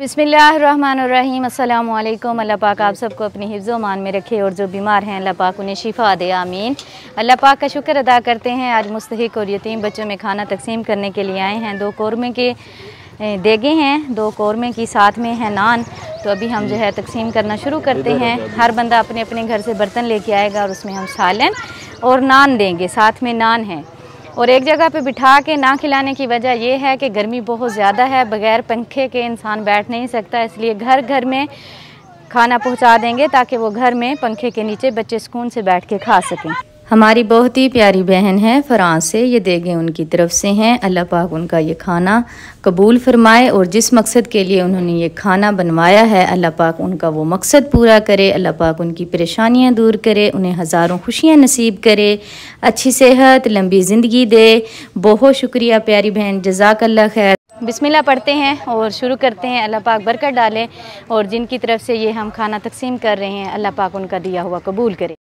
बिस्मिल्लाहिर्रहमानिर्रहीम। अस्सलामु अलैकुम। अल्लाह पाक आप सबको अपनी हिफ्ज़ मान में रखे और जो बीमार हैं अल्लाह पाक उन्हें शिफा दे, आमीन। अल्लाह पाक का शुक्र अदा करते हैं। आज मुस्तहिक और यतीम बच्चों में खाना तकसीम करने के लिए आए हैं। 2 कौरमे के देगे हैं, 2 कौरमे की साथ में है नान। तो अभी हम जो है तकसीम करना शुरू करते हैं। हर बंदा अपने अपने घर से बर्तन लेके आएगा और उसमें हम सालन और नान देंगे, साथ में नान है। और एक जगह पे बिठा के ना खिलाने की वजह यह है कि गर्मी बहुत ज़्यादा है, बगैर पंखे के इंसान बैठ नहीं सकता, इसलिए घर घर में खाना पहुंचा देंगे ताकि वो घर में पंखे के नीचे बच्चे सुकून से बैठ के खा सकें। हमारी बहुत ही प्यारी बहन है फ्रांस से, ये देगे उनकी तरफ से हैं। अल्लाह पाक उनका ये खाना कबूल फरमाए और जिस मकसद के लिए उन्होंने ये खाना बनवाया है अल्लाह पाक उनका वो मकसद पूरा करे। अल्लाह पाक उनकी परेशानियां दूर करे, उन्हें हज़ारों खुशियां नसीब करे, अच्छी सेहत, लंबी ज़िंदगी दे। बहुत शुक्रिया प्यारी बहन, जज़ाकल्लाह खैर। बिस्मिल्लाह पढ़ते हैं और शुरू करते हैं। अल्लाह पाक बरकत डाले और जिनकी तरफ से ये हम खाना तकसीम कर रहे हैं अल्लाह पाक उनका दिया हुआ कबूल करे।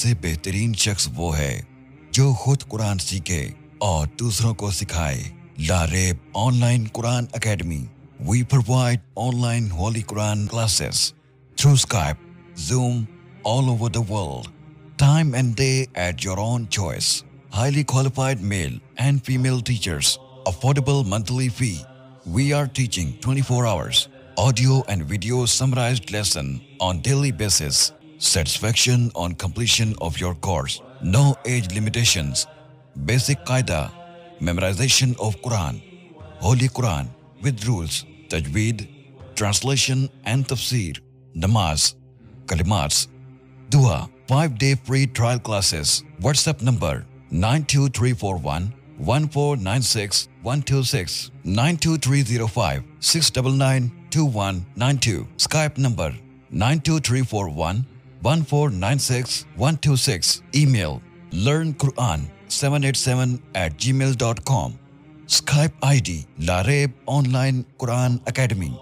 से बेहतरीन शख्स वो है जो खुद कुरान सीखे और दूसरों को सिखाए। Laraib online Quran academy. We provide online Holy Quran classes through Skype, Zoom, all over the world. Time and day at your own choice. Highly qualified male and female teachers. Affordable monthly fee. We are teaching 24 hours. Audio and video summarized lesson on daily basis. Satisfaction on completion of your course. No age limitations. Basic qaida. Memorization of Quran. Holy Quran with rules. Tajweed, translation and tafsir, namaz, kalimats, dua, 5-day free trial classes. WhatsApp number 92341 1496 126 92305 699 2192. Skype number 92341 1496 126. Email learnquran787@gmail.com. Skype ID Lareeb Online Quran Academy.